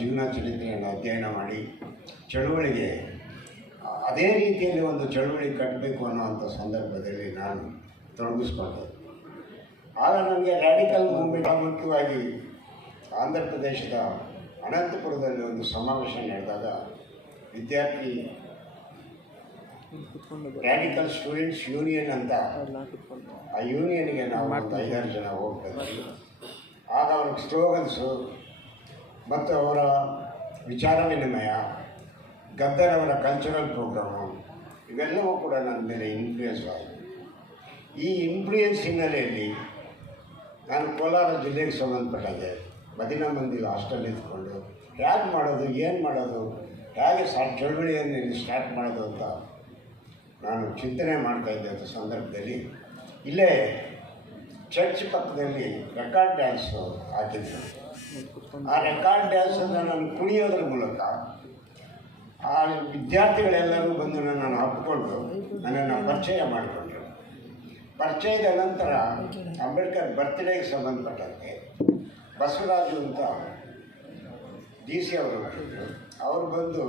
ಜೀವನ ಚರಿತ್ರೆಯನ್ನು ಅಧ್ಯಯನ ಮಾಡಿ ಚಳುವಳಿಗೆ, ಅದೇ ರೀತಿಯಲ್ಲಿ ಒಂದು ಚಳುವಳಿ ಕಟ್ಟಬೇಕು ಅನ್ನೋವಂಥ ಸಂದರ್ಭದಲ್ಲಿ ನಾನು ತೊಡಗಿಸ್ಕೊಂಡೆ. ಆಗ ನನಗೆ ರ್ಯಾಡಿಕಲ್ ಮೂವ್ಮೆಂಟ್ ಮುಖ್ಯವಾಗಿ ಆಂಧ್ರ ಪ್ರದೇಶದ ಅನಂತಪುರದಲ್ಲಿ ಒಂದು ಸಮಾವೇಶ ನಡೆದಾಗ ವಿದ್ಯಾರ್ಥಿ ರ್ಯಾಡಿಕಲ್ ಸ್ಟೂಡೆಂಟ್ಸ್ ಯೂನಿಯನ್ ಅಂತ ಆ ಯೂನಿಯನ್ಗೆ ನಾವು ಐದಾರು ಜನ ಹೋಗ್ತಿದ್ವಿ ಆಗ ಅವ್ರಿಗೆ ಸ್ಲೋಗನ್ಸು ಮತ್ತು ಅವರ ವಿಚಾರ ವಿನಿಮಯ ಗದ್ದರ್ ಅವರ ಕಲ್ಚರಲ್ ಪ್ರೋಗ್ರಾಮು ಇವೆಲ್ಲವೂ ಕೂಡ ನನ್ನ ಮೇಲೆ ಇನ್ಫ್ಲೂಯೆನ್ಸ್ ಆಯಿತು ಈ ಇನ್ಫ್ಲೂಯೆನ್ಸ್ ಹಿನ್ನೆಲೆಯಲ್ಲಿ ನಾನು ಕೋಲಾರ ಜಿಲ್ಲೆಗೆ ಸಂಬಂಧಪಟ್ಟಿದೆ ಮದಿನ ಮಂದಿರ ಹಾಸ್ಟೆಲ್ ಇದ್ಕೊಂಡು ಹೇಗೆ ಮಾಡೋದು, ಏನು ಮಾಡೋದು, ಹೇಗೆ ಚಳವಳಿಯನ್ನು ಇಲ್ಲಿ ಸ್ಟಾರ್ಟ್ ಮಾಡೋದು ಅಂತ ನಾನು ಚಿಂತನೆ ಮಾಡ್ತಾ ಇದ್ದೆ ಅಂತ ಸಂದರ್ಭದಲ್ಲಿ, ಇಲ್ಲೇ ಚರ್ಚ್ ಪಕ್ಕದಲ್ಲಿ ರೆಕಾರ್ಡ್ ಡ್ಯಾನ್ಸು ಹಾಕಿದ್ರು. ಆ ರೆಕಾರ್ಡ್ ಡ್ಯಾನ್ಸನ್ನು ನಾನು ಕುಣಿಯೋದ್ರ ಮೂಲಕ ಆ ವಿದ್ಯಾರ್ಥಿಗಳೆಲ್ಲರೂ ಬಂದು ನನ್ನನ್ನು ಅಪ್ಪಿಕೊಂಡು ನನ್ನನ್ನು ಪರಿಚಯ ಮಾಡಿಕೊಂಡರು. ಪರಿಚಯದ ನಂತರ ಅಂಬೇಡ್ಕರ್ ಬರ್ತ್ಡೇಗೆ ಸಂಬಂಧಪಟ್ಟಂತೆ ಬಸವರಾಜು ಅಂತ ಡಿ ಸಿ ಅವರು ಬಂದಿದ್ರು ಅವರು ಬಂದು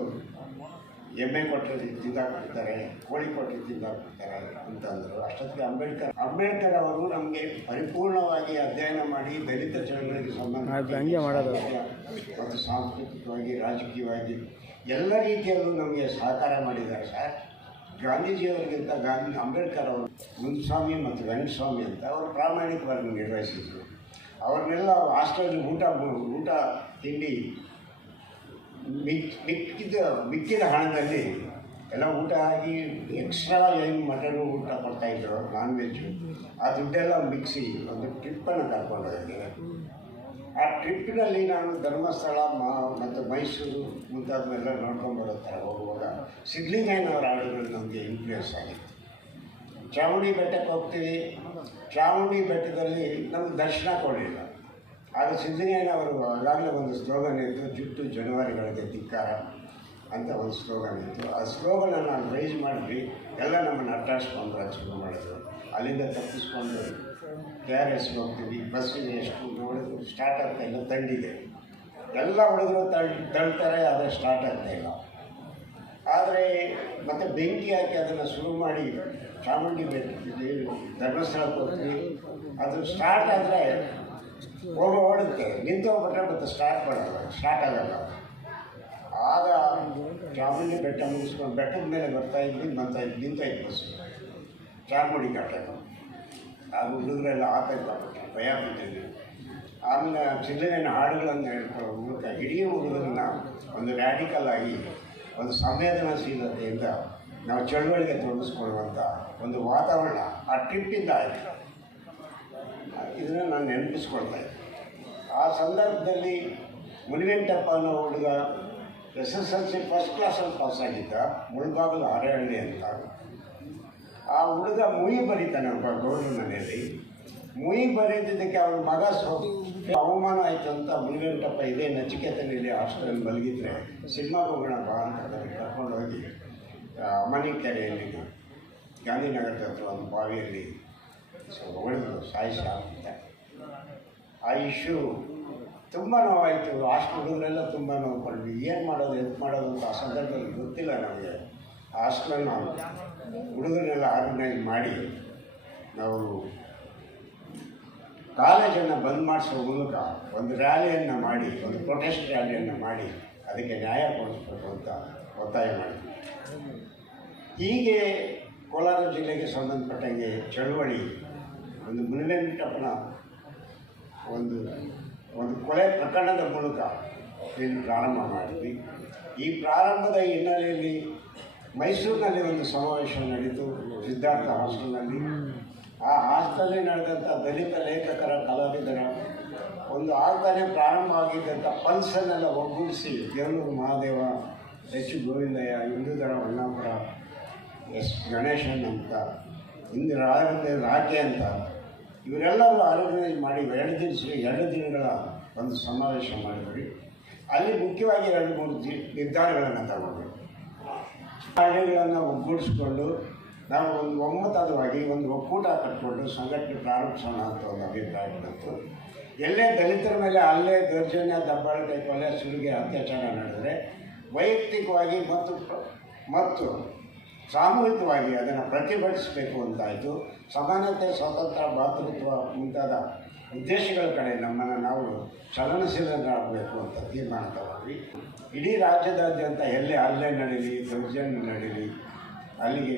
ಎಮ್ಮೆ ಕೊಟ್ಟರೆ ತಿಂದಾಕ್ಬಿಡ್ತಾರೆ ಕೋಳಿ ಕೊಟ್ಟರೆ ತಿಂದಾಕ್ಬಿಡ್ತಾರೆ ಅಂತಂದರು ಅಷ್ಟೊತ್ತಿಗೆ ಅಂಬೇಡ್ಕರ್ ಅಂಬೇಡ್ಕರ್ ಅವರು ನಮಗೆ ಪರಿಪೂರ್ಣವಾಗಿ ಅಧ್ಯಯನ ಮಾಡಿ ದಲಿತ ಚಳವಳಿಗೆ ಸಂಬಂಧ. ಮತ್ತು ಸಾಂಸ್ಕೃತಿಕವಾಗಿ ರಾಜಕೀಯವಾಗಿ ಎಲ್ಲ ರೀತಿಯಲ್ಲೂ ನಮಗೆ ಸಹಕಾರ ಮಾಡಿದ್ದಾರೆ ಸರ್. ಗಾಂಧೀಜಿಯವರಿಗಿಂತ ಗಾಂಧಿ ಅಂಬೇಡ್ಕರ್ ಅವರು ಮುನ್ಸ್ವಾಮಿ ಮತ್ತು ವೆಂಕಟಸ್ವಾಮಿ ಅಂತ ಅವರು ಪ್ರಾಮಾಣಿಕವಾಗಿ ನಿರ್ವಹಿಸಿದರು. ಅವ್ರನ್ನೆಲ್ಲ ಹಾಸ್ಟೆಲ್ ಊಟ ಊಟ ತಿಂಡಿ ಮಿಕ್ ಮಿಕ್ಕಿದ ಮಿಕ್ಕಿದ ಹಣದಲ್ಲಿ ಎಲ್ಲ ಊಟ ಆಗಿ ಎಕ್ಸ್ಟ್ರಾ ಏನು ಮಟನು ಊಟ ಕೊಡ್ತಾಯಿದ್ರು ನಾನ್ ವೆಜ್ಜು ಆ ದುಡ್ಡೆಲ್ಲ ಮಿಕ್ಸಿ ಒಂದು ಟ್ರಿಪ್ಪನ್ನು ಕರ್ಕೊಂಡು ಆ ಟ್ರಿಪ್ಪಿನಲ್ಲಿ ನಾನು ಧರ್ಮಸ್ಥಳ ಮತ್ತು ಮೈಸೂರು ಮುಂತಾದವೆಲ್ಲ ನೋಡ್ಕೊಂಡು ಥರ ಹೋಗುವಾಗ ಸಿದ್ಲಿಂಗಯ್ಯನವರ ಹಾಡುಗಳು ನಮಗೆ ಇನ್ಫ್ಲೂಯೆನ್ಸ್ ಆಗಿತ್ತು. ಚಾಮುಂಡಿ ಬೆಟ್ಟಕ್ಕೆ ಹೋಗ್ತೀವಿ. ಚಾಮುಂಡಿ ಬೆಟ್ಟದಲ್ಲಿ ನಮ್ಗೆ ದರ್ಶನ ಕೊಡಲಿಲ್ಲ. ಆಗ ಅವರು ಆಗಾಗಲೇ ಒಂದು ಸ್ಲೋಗನ್ ಇತ್ತು, ಜುಟ್ಟು ಜನವರಿಗಳಿಗೆ ಧಿಕ್ಕಾರ ಅಂತ ಒಂದು ಸ್ಲೋಗನ್ ಇತ್ತು. ಆ ಸ್ಲೋಗನನ್ನು ನಾನು ರೈಸ್ ಮಾಡಿದ್ವಿ. ಎಲ್ಲ ನಮ್ಮನ್ನು ಅಟ್ಟಾಡ್ಸ್ಕೊಂಡು ಶುರು ಮಾಡಿದ್ರು. ಅಲ್ಲಿಂದ ತಪ್ಪಿಸ್ಕೊಂಡು ಕೆ ಆರ್ ಎಸ್ ಹೋಗ್ತೀವಿ ಬಸ್ಸಿಗೆ ಎಷ್ಟು ನೋಡಿದ್ರು ಸ್ಟಾರ್ಟ್ ಆಗ್ತಾ ಇಲ್ಲ, ತಂಡಿದೆ. ಎಲ್ಲ ಹುಡುಗರು ತಳ್, ತಳ್ತಾರೆ, ಆದರೆ ಸ್ಟಾರ್ಟ್ ಆಗ್ತಾ ಇಲ್ಲ. ಆದರೆ ಮತ್ತೆ ಬೆಂಕಿ ಹಾಕಿ ಅದನ್ನು ಶುರು ಮಾಡಿ ಚಾಮುಂಡಿ ಧರ್ಮಸ್ಥಳಕ್ಕೆ ಹೋಗ್ತೀವಿ ಅದು ಸ್ಟಾರ್ಟ್ ಆದರೆ ಹೋಗೋ ಓಡುತ್ತೆ. ನಿಂತು ಹೋಗ್ಬಿಟ್ರೆ ಮತ್ತೆ ಸ್ಟಾರ್ಟ್ ಮಾಡಲ್ಲ ಸ್ಟಾರ್ಟ್ ಆಗಲ್ಲ. ಆಗ ಚಾಮುಂಡಿ ಬೆಟ್ಟ ಮುಗಿಸ್ಕೊಂಡು ಬೆಟ್ಟದ ಮೇಲೆ ಬರ್ತಾ ಇದ್ವಿ ಬರ್ತಾ ಇದ್ವಿ ನಿಂತಾಯ್ತು ಬಸ್ಸು ಚಾಮುಂಡಿ ಘಾಟಕ್ಕೆ ಆಗ ಹುಡುಗರೆಲ್ಲ ಆತಂಕಪಟ್ಟು ಭಯ ಬಿಟ್ಟಿದ್ವಿ ಆಮೇಲೆ ಚಿಲ್ಲರೆಯ ಹಾಡುಗಳನ್ನು ಹೇಳ್ಕೊಳ್ಳೋ ಮೂಲಕ ಇಡೀ ಹುಡುಗರನ್ನ ಒಂದು ರ್ಯಾಡಿಕಲ್ ಆಗಿ ಒಂದು ಸಂವೇದನಾಶೀಲತೆಯಿಂದ ನಾವು ಚಳುವಳಿಗೆ ತೊಡಗಿಸ್ಕೊಳ್ಳುವಂಥ ಒಂದು ವಾತಾವರಣ ಆ ಟ್ರಿಪ್ಪಿಂದ ಆಯಿತು. ಇದನ್ನು ನಾನು ನೆನಪಿಸ್ಕೊಳ್ತಾ ಇದ್ದೆ. ಆ ಸಂದರ್ಭದಲ್ಲಿ ಮುನಿವೆಂಟಪ್ಪ ಅನ್ನೋ ಹುಡುಗ S S L C first ಕ್ಲಾಸಲ್ಲಿ ಪಾಸಾಗಿದ್ದ ಮುಳುಬಾಗಲು ಹರಹಳ್ಳಿ ಅಂತ. ಆ ಹುಡುಗ ಮುಯಿ ಬರೀತಾನೆ ಒಬ್ಬ ಗೌಡ್ರ ಮನೆಯಲ್ಲಿ. ಮುಯಿ ಬರೀತಿದ್ದಕ್ಕೆ ಅವ್ರ ಮಗ ಸ್ವಲ್ಪ ಅವಮಾನ ಆಯಿತು ಅಂತ ಮುನಿವೆಂಟಪ್ಪ ಇದೇ ನಚಿಕೇತನಲ್ಲಿ ಹಾಸ್ಟೆಲ್ ಮಲಗಿದ್ರೆ, ಸಿನಿಮಾ ಹೋಗೋಣ ಬಾ ಅಂತ ಕರ್ಕೊಂಡು ಕರ್ಕೊಂಡೋಗಿ ಅಮ್ಮನಿ ಕೆರೆಯಲ್ಲಿ ಗಾಂಧಿನಗರದ ಹತ್ರ ಒಂದು ಬಾವಿಯಲ್ಲಿ, ಸೊ ಸಾಯಿಸ ಅಂತ. ಆ ಇಶ್ಯೂ ತುಂಬ ನೋವಾಯಿತು. ಹಾಸ್ಟೆಲ್ಗಳನ್ನೆಲ್ಲ ತುಂಬ ತುಂಬ ಪಡ್ವಿ ಏನು ಮಾಡೋದು ಎಂತ ಮಾಡೋದು ಅಂತ ಆ ಸಂದರ್ಭದಲ್ಲಿ ಗೊತ್ತಿಲ್ಲ ನಮಗೆ. ಹಾಸ್ಟೆಲ್ ನಾವು ಹುಡುಗರನ್ನೆಲ್ಲ ಆರ್ಗನೈಸ್ ಮಾಡಿ ನಾವು ಕಾಲೇಜನ್ನು ಬಂದ್ ಮಾಡಿಸೋ ಮೂಲಕ ಒಂದು ರ್ಯಾಲಿಯನ್ನು ಮಾಡಿ, ಒಂದು ಪ್ರೊಟೆಸ್ಟ್ ರ್ಯಾಲಿಯನ್ನು ಮಾಡಿ ಅದಕ್ಕೆ ನ್ಯಾಯ ಕೊಡಿಸ್ಬೇಕು ಅಂತ ಒತ್ತಾಯ ಮಾಡಿದ್ವಿ. ಹೀಗೆ ಕೋಲಾರ ಜಿಲ್ಲೆಗೆ ಸಂಬಂಧಪಟ್ಟಂಗೆ ಚಳುವಳಿ ಒಂದು ಮುನಿವೆಂಕಟಪ್ಪನ ಒಂದು ಒಂದು ಕೊಲೆ ಪ್ರಕರಣದ ಮೂಲಕ ಇಲ್ಲಿ ಪ್ರಾರಂಭ ಮಾಡಿದ್ವಿ. ಈ ಪ್ರಾರಂಭದ ಹಿನ್ನೆಲೆಯಲ್ಲಿ ಮೈಸೂರಿನಲ್ಲಿ ಒಂದು ಸಮಾವೇಶ ನಡೀತು, ಸಿದ್ಧಾರ್ಥ ಹಾಸ್ಟೆಲ್ನಲ್ಲಿ. ಆ ಹಾಸ್ಟೆಲ್ನಲ್ಲಿ ನಡೆದಂಥ ದಲಿತ ಲೇಖಕರ ಕಲಾವಿದರ ಒಂದು ಆಗ್ತಾನೆ ಪ್ರಾರಂಭ ಆಗಿದ್ದಂಥ ಪಲ್ಸನ್ನೆಲ್ಲ ಒಗ್ಗೂಡಿಸಿ ದೇವನೂರು ಮಹಾದೇವ ಎಚ್ ಗೋವಿಂದಯ್ಯ ಹಿಂದೂದರ ಹೊನ್ನಾಪುರ ಎಸ್ ಗಣೇಶನ್ ಅಂತ ಹಿಂದೆ ರಾಜ ರಾಕೆ ಅಂತ ಇವರೆಲ್ಲರೂ ಆಲೋಚನೆ ಮಾಡಿ ಎರಡು ದಿವಸ ಎರಡು ದಿನಗಳ ಒಂದು ಸಮಾವೇಶ ಮಾಡಿದ್ವಿ. ಅಲ್ಲಿ ಮುಖ್ಯವಾಗಿ ಎರಡು ಮೂರು ದಿ, ನಿರ್ಧಾರಗಳನ್ನು ತಗೊಂಡ್ರು ಕಾರ್ಯಗಳನ್ನು ಒಗ್ಗೂಡಿಸ್ಕೊಂಡು ನಾವು ಒಂದು ಒಮ್ಮತದವಾಗಿ ಒಂದು ಒಕ್ಕೂಟ ಕಟ್ಕೊಂಡು ಸಂಘಟನೆ ಪ್ರಾರಂಭಿಸೋಣ ಅಂತ ಒಂದು ಅಭಿಪ್ರಾಯ ಬಂತು. ಎಲ್ಲೇ ದಲಿತರ ಮೇಲೆ ಅಲ್ಲೇ ದೌರ್ಜನ್ಯ ದಬ್ಬಾಳಿಕೆ ಕೊಲೆ ಸುಲಿಗೆ ಅತ್ಯಾಚಾರ ನಡೆದರೆ ವೈಯಕ್ತಿಕವಾಗಿ ಮತ್ತು ಮತ್ತು ಸಾಮೂಹಿಕವಾಗಿ ಅದನ್ನು ಪ್ರತಿಭಟಿಸಬೇಕು ಅಂತಾಯಿತು. ಸಮಾನತೆ ಸ್ವಾತಂತ್ರ್ಯ ಭಾತೃತ್ವ ಮುಂತಾದ ಉದ್ದೇಶಗಳ ಕಡೆ ನಮ್ಮನ್ನು ನಾವು ಚಲನಶೀಲರಾಗಬೇಕು ಅಂತ ತೀರ್ಮಾನ ತಗೊಂಡ್ವಿ ಇಡೀ ರಾಜ್ಯದಾದ್ಯಂತ ಎಲ್ಲೇ ಹಲ್ಲೆ ನಡೀಲಿ, ದೌರ್ಜನ್ಯ ನಡೀಲಿ, ಅಲ್ಲಿಗೆ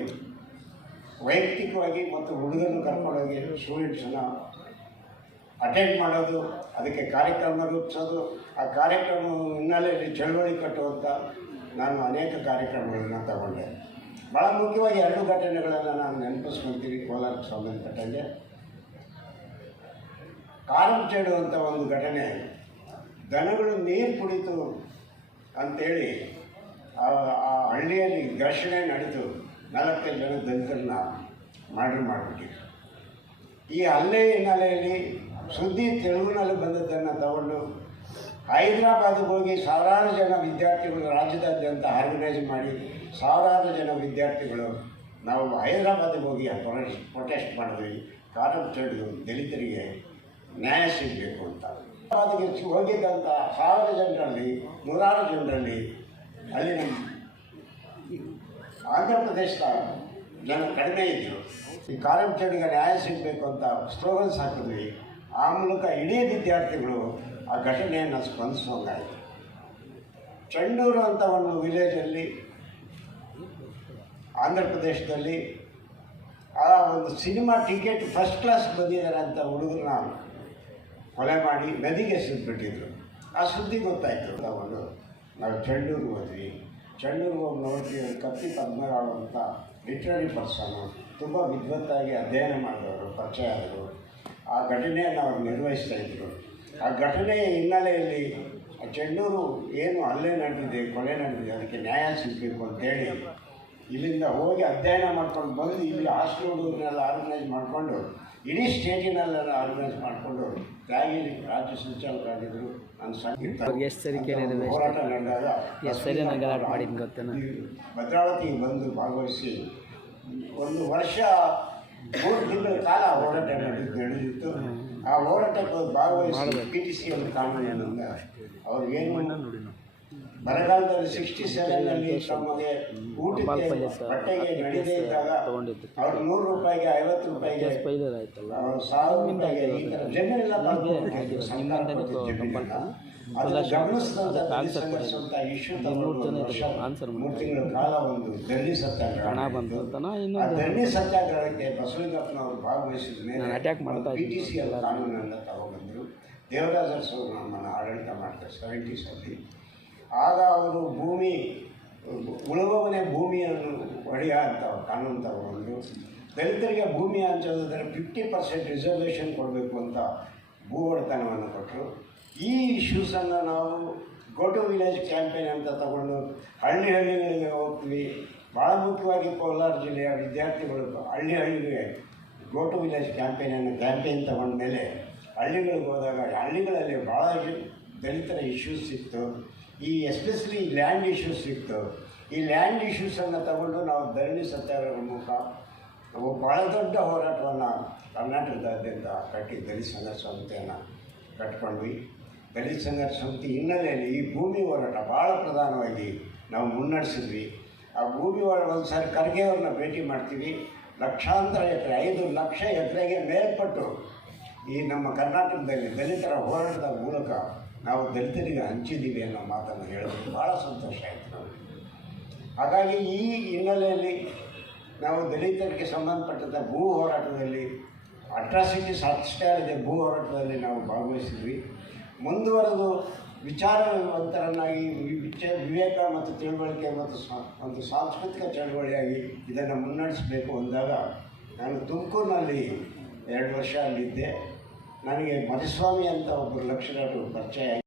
ವೈಯಕ್ತಿಕವಾಗಿ ಮತ್ತು ಹುಡುಗರನ್ನು ಕರ್ಕೊಂಡೋಗಿ ಸ್ಟೂಡೆಂಟ್ಸನ್ನು ಅಟೆಂಡ್ ಮಾಡೋದು, ಅದಕ್ಕೆ ಕಾರ್ಯಕ್ರಮ ರೂಪಿಸೋದು, ಆ ಕಾರ್ಯಕ್ರಮ ಹಿನ್ನೆಲೆಯಲ್ಲಿ ಚಳವಳಿ ಕಟ್ಟುವಂಥ ನಾನು ಅನೇಕ ಕಾರ್ಯಕ್ರಮಗಳನ್ನು ತಗೊಂಡೆ. ಭಾಳ ಮುಖ್ಯವಾಗಿ ಎರಡು ಘಟನೆಗಳನ್ನು ನಾವು ನೆನಪಿಸ್ಕೊಳ್ತೀವಿ ಕೋಲಾರಕ್ಕೆ ಸಂಬಂಧಪಟ್ಟಂಗೆ ಕಾರಂಚೇಡು ಅಂತ ಒಂದು ಘಟನೆ. ದನಗಳು ನೀರು ಕುಡಿತು ಅಂತೇಳಿ ಆ ಹಳ್ಳಿಯಲ್ಲಿ ಘರ್ಷಣೆ ನಡೆದು ನಾಲ್ಕೈದು ಜನ ದಲಿತರನ್ನ ಮರ್ಡರ್ ಮಾಡಿಬಿಟ್ಟಿದ್ರು. ಈ ಹಲ್ಲೆ ಹಿನ್ನೆಲೆಯಲ್ಲಿ ಸುದ್ದಿ ತೆಲುಗಿನಲ್ಲಿ ಬಂದದ್ದನ್ನು ತಗೊಂಡು ಹೈದರಾಬಾದ್ಗೆ ಹೋಗಿ ಸಾವಿರಾರು ಜನ ವಿದ್ಯಾರ್ಥಿಗಳು ರಾಜ್ಯದಾದ್ಯಂತ ಆರ್ಗನೈಸ್ ಮಾಡಿ ಸಾವಿರಾರು ಜನ ವಿದ್ಯಾರ್ಥಿಗಳು ನಾವು ಹೈದರಾಬಾದ್ಗೆ ಹೋಗಿ ಪ್ರೊಟೆಸ್ಟ್ ಪ್ರೊಟೆಸ್ಟ್ ಮಾಡಿದ್ವಿ. ಕಾರಣ ಚಳಿದು ದಲಿತರಿಗೆ ನ್ಯಾಯ ಸಿಗಬೇಕು ಅಂತ. ಹೈದರಾಬಾದ್ಗೆ ಹೋಗಿದ್ದಂಥ ಸಾವಿರ ಜನರಲ್ಲಿ, ನೂರಾರು ಜನರಲ್ಲಿ ಅಲ್ಲಿನ ಆಂಧ್ರ ಪ್ರದೇಶದ ಜನ ಕಡಿಮೆ ಇದ್ದರು ಈ ಕಾರಂಚಡಿಗೆ ನ್ಯಾಯ ಸಿಗಬೇಕು ಅಂತ ಸ್ಲೋಗನ್ಸ್ ಹಾಕಿದ್ವಿ. ಆ ಮೂಲಕ ಇಡೀ ವಿದ್ಯಾರ್ಥಿಗಳು ಆ ಘಟನೆಯನ್ನು ಸ್ಪಂದಿಸುವಂಗಾಯಿತು ಚಂಡೂರು ಅಂತ ಒಂದು ವಿಲೇಜಲ್ಲಿ ಆಂಧ್ರ ಪ್ರದೇಶದಲ್ಲಿ ಆ ಒಂದು ಸಿನಿಮಾ ಟಿಕೆಟ್ ಫಸ್ಟ್ ಕ್ಲಾಸ್ ಬಂದಿದ್ದಾರೆ ಅಂತ ಹುಡುಗರನ್ನ ಕೊಲೆ ಮಾಡಿ ನದಿಗೆ ಎಸೆದ್ಬಿಟ್ಟಿದ್ರು ಆ ಸುದ್ದಿ ಗೊತ್ತಾಯಿತು. ಒಂದು, ನಾವು ಚೆಂಡೂರಿಗೆ ಹೋದ್ವಿ. ಚೆಂಡೂರಿಗೆ ಹೋಗಿ ನೋಡ್ತೀವಿ ಕತ್ತಿ ಪದ್ಮರಾವ್ ಅಂತ ಲಿಟ್ರರಿ ಪರ್ಸನು ತುಂಬ ವಿದ್ವತ್ತಾಗಿ ಅಧ್ಯಯನ ಮಾಡಿದವರು ಪರಿಚಯ ಆದರು ಆ ಘಟನೆಯನ್ನು ಅವ್ರು ನಿರ್ವಹಿಸ್ತಾ ಇದ್ರು. ಆ ಘಟನೆಯ ಹಿನ್ನೆಲೆಯಲ್ಲಿ ಆ ಚೆಂಡೂರು ಏನು ಅಲ್ಲೇ ನಡೆದಿದೆ ಕೊಲೆ ನಡೆದಿದೆ ಅದಕ್ಕೆ ನ್ಯಾಯ ಸಿಗಬೇಕು ಅಂತೇಳಿ ಇಲ್ಲಿಂದ ಹೋಗಿ ಅಧ್ಯಯನ ಮಾಡ್ಕೊಂಡು ಬಂದು ಇಲ್ಲಿ ಹಾಸ್ಟೆಲ್ ಹುಡುಗರನ್ನೆಲ್ಲ ಆರ್ಗನೈಸ್ ಮಾಡಿಕೊಂಡು ಇಡೀ ಸ್ಟೇಟಿನಲ್ಲೆಲ್ಲ ಆರ್ಗನೈಸ್ ಮಾಡಿಕೊಂಡು ತ್ಯಾಗಿ ರಾಜ್ಯ ಸಂಚಾಲಕರಾಗಿದ್ದರು ನಾನು ಕೇಳಿರೋದು? ಹೋರಾಟ ನಡೆದಾಗ? ಭದ್ರಾವತಿಗೆ ಬಂದು ಭಾಗವಹಿಸಿ ಒಂದು ವರ್ಷ ಮೂರು ತಿಂಗಳ ಕಾಲ ಹೋರಾಟ ನಡೆದು ನಡೆದಿತ್ತು. ಆ ಹೋರಾಟಕ್ಕೆ ಭಾಗವಹಿಸಿ ಪಿ ಟಿ ಸಿ ಒಂದು ಏನ್ಮಾಡ ಅವ್ರಿಗೇನು ಬರಗಾಲದಲ್ಲಿ ಸಿಕ್ಸ್ಟಿ ಸೆವೆನ್ನಲ್ಲಿ ತಮಗೆ ಊಟಕ್ಕೆ ಬಟ್ಟೆಗೆ ನಡೀದೇ ಇದ್ದಾಗ ಅವ್ರು ನೂರು ರೂಪಾಯಿಗೆ ಐವತ್ತು ರೂಪಾಯಿಗೆ ಸಾವಿರ ರೂಪಾಯಿಗೆ ಈ ಥರ ಜಮೀನೆಲ್ಲ. ಅದನ್ನ ಗಮನಿಸಿದಂಥ ಇಶ್ಯೂ ತಗೊಂಡು. ಮೂರು ತಿಂಗಳ ಕಾಲ ಒಂದು ಸತ್ಯಾಗ್ರಹ ಬಂತು ಆ ಸತ್ಯಾಗ್ರಹಕ್ಕೆ ಬಸವಲಿಂಗಪ್ಪನವರು ಭಾಗವಹಿಸಿದ ಮೇಲೆ ನಾನು ಅಟ್ಯಾಕ್ ಮಾಡ್ತಾ ಪಿ ಟಿ ಸಿ ಎಲ್ಲ ಕಾನೂನನ್ನು ದೇವರಾಜ ಸರ್ ನಮ್ಮನ್ನು ಆಡಳಿತ ಮಾಡ್ತಾರೆ ಸೆವೆಂಟೀಸಲ್ಲಿ ಆಗ ಅವರು ಭೂಮಿ, ಉಳುವವನೇ ಭೂಮಿಯನ್ನು ಒಡೆಯ ಅಂತ ಕಾನೂನು ತಗೊಂಡು ದಲಿತರಿಗೆ ಭೂಮಿ ಹಂಚೋದಾದ್ರೆ ಫಿಫ್ಟಿ ಪರ್ಸೆಂಟ್ ರಿಸರ್ವೇಷನ್ ಕೊಡಬೇಕು ಅಂತ ಭೂ ಒಡೆತನವನ್ನು ಕೊಟ್ಟರು. ಈ ಇಶ್ಯೂಸನ್ನು ನಾವು ಗೋ ಟು ವಿಲೇಜ್ ಕ್ಯಾಂಪೇನ್ ಅಂತ ತಗೊಂಡು ಹಳ್ಳಿ ಹಳ್ಳಿಗಳಿಗೆ ಹೋಗ್ತೀವಿ. ಭಾಳ ಮುಖ್ಯವಾಗಿ ಕೋಲಾರ ಜಿಲ್ಲೆಯ ವಿದ್ಯಾರ್ಥಿಗಳು ಹಳ್ಳಿ ಹಳ್ಳಿಗೆ ಗೋ ಟು ವಿಲೇಜ್ ಕ್ಯಾಂಪೇನನ್ನು ಕ್ಯಾಂಪೇನ್ ತಗೊಂಡ ಮೇಲೆ ಹಳ್ಳಿಗಳಿಗೆ ಹೋದಾಗ ಹಳ್ಳಿಗಳಲ್ಲಿ ಭಾಳ ದಲಿತರ ಇಶ್ಯೂಸ್ ಸಿಕ್ತು ಈ ಎಸ್ಪೆಷಲಿ ಲ್ಯಾಂಡ್ ಇಶ್ಯೂಸ್ ಇತ್ತು. ಈ ಲ್ಯಾಂಡ್ ಇಶ್ಯೂಸನ್ನು ತಗೊಂಡು ನಾವು ಧರಣಿ ಸತ್ಯಾಗ್ರಹ ಮೂಲಕ ನಾವು ಭಾಳ ದೊಡ್ಡ ಹೋರಾಟವನ್ನು ಕರ್ನಾಟಕದಾದ್ಯಂತ ಕಟ್ಟಿ ದಲಿತ ಸಂಘರ್ಷ ಸಂಸ್ಥೆಯನ್ನು ಕಟ್ಕೊಂಡ್ವಿ. ದಲಿತ ಸಂಘರ್ಷ ಸಂಸ್ಥೆ ಹಿನ್ನೆಲೆಯಲ್ಲಿ ಈ ಭೂಮಿ ಹೋರಾಟ ಭಾಳ ಪ್ರಧಾನವಾಗಿ ನಾವು ಮುನ್ನಡೆಸಿದ್ವಿ. ಆ ಭೂಮಿ ಹೋರಾಟ ಒಂದು ಸಾರಿ ಖರ್ಗೆ ಅವ್ರನ್ನ ಭೇಟಿ ಮಾಡ್ತೀವಿ. ಲಕ್ಷಾಂತರ ಎಕರೆ, ಐದು ಲಕ್ಷ ಎಕರೆಗೆ ಮೇಲ್ಪಟ್ಟು ಈ ನಮ್ಮ ಕರ್ನಾಟಕದಲ್ಲಿ ದಲಿತರ ಹೋರಾಟದ ಮೂಲಕ ನಾವು ದಲಿತರಿಗೆ ಹಂಚಿದ್ದೀವಿ ಅನ್ನೋ ಮಾತನ್ನು ಹೇಳೋದು ಭಾಳ ಸಂತೋಷ ಆಯಿತು ನಮಗೆ. ಹಾಗಾಗಿ ಈ ಹಿನ್ನೆಲೆಯಲ್ಲಿ ನಾವು ದಲಿತರಿಗೆ ಸಂಬಂಧಪಟ್ಟಂಥ ಭೂ ಹೋರಾಟದಲ್ಲಿ ಅಟ್ರಾಸಿಟಿ ಅಷ್ಟೇ ಅಲ್ಲದೆ ಭೂ ಹೋರಾಟದಲ್ಲಿ ನಾವು ಭಾಗವಹಿಸಿದ್ವಿ. ಮುಂದುವರೆದು ವಿಚಾರವಂತರನ್ನಾಗಿ ವಿಚ, ವಿವೇಕ ಮತ್ತು ತಿಳುವಳಿಕೆ ಮತ್ತು ಒಂದು ಸಾಂಸ್ಕೃತಿಕ ಚಳುವಳಿಯಾಗಿ ಇದನ್ನು ಮುನ್ನಡೆಸಬೇಕು ಅಂದಾಗ ನಾನು ತುಮಕೂರಿನಲ್ಲಿ ಎರಡು ವರ್ಷ ಅಲ್ಲಿದ್ದೆ. ನನಗೆ ಮಧುಸ್ವಾಮಿ ಅಂತ ಒಬ್ಬರು ಲಕ್ಷಣರು ಪರಿಚಯ